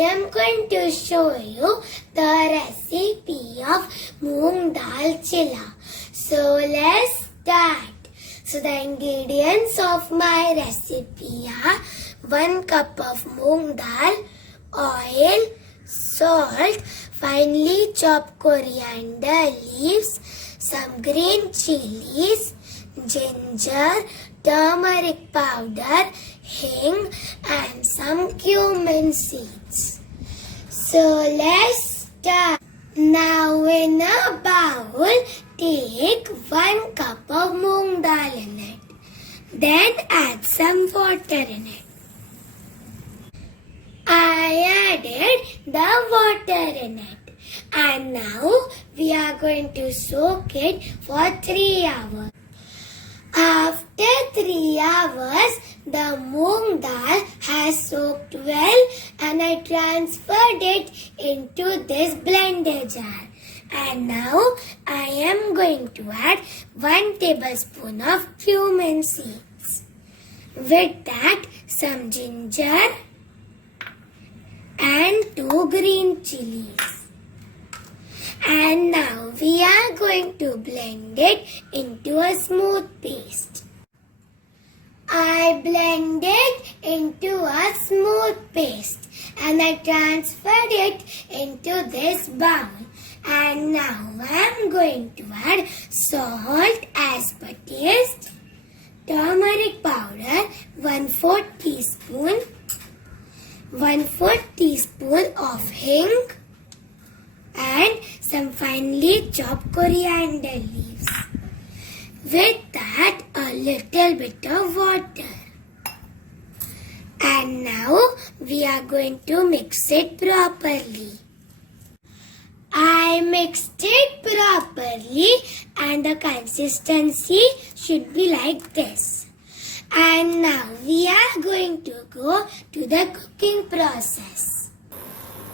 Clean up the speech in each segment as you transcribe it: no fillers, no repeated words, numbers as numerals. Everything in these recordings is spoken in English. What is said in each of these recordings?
am going to show you the recipe of Moong dal chilla. So let's start. So the ingredients of my recipe are 1 cup of Moong dal, oil, salt, finely chopped coriander leaves, some green chilies, ginger, turmeric powder, hing and some cumin seeds. So let's start. Now in a bowl, take 1 cup of moong dal in it. Then add some water in it. I added the water in it. And now we are going to soak it for 3 hours. After 3 hours, the moong dal has soaked well and I transferred it into this blender jar. And now I am going to add 1 tablespoon of cumin seeds. With that, some ginger and 2 green chilies. And now we are going to blend it into a smooth paste. I blended into a smooth paste and I transferred it into this bowl. And now I am going to add salt as per taste, turmeric powder 1/4 teaspoon, 1/4 teaspoon of hing, and some finely chopped coriander leaves. With that, a little bit of water. And now we are going to mix it properly. I mixed it properly and the consistency should be like this. And now we are going to go to the cooking process.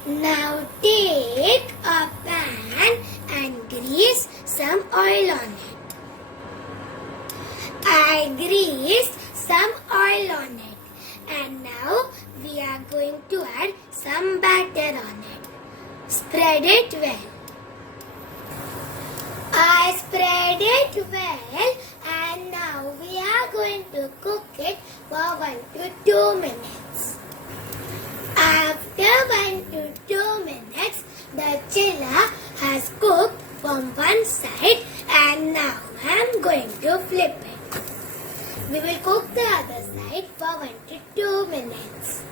Now take a pan and grease some oil on it. I greased some oil on it. And now we are going to add some batter on it. Spread it well. I spread it well and now we are going to cook it for 1 to 2 minutes. After 1 to 2 minutes, the chilla has cooked from one side and now I am going to flip it. We will cook the other side for 1 to 2 minutes.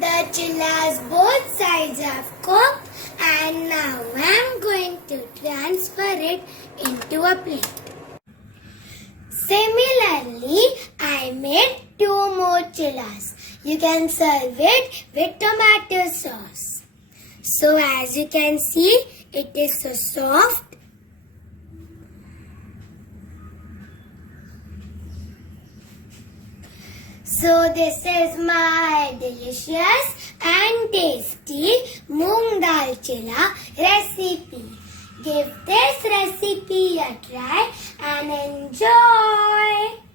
The chillas both sides have cooked and now I am going to transfer it into a plate. Similarly, I made 2 more chillas. You can serve it with tomato sauce. So as you can see, it is so soft. So this is my delicious and tasty moong dal chilla recipe. Give this recipe a try and enjoy.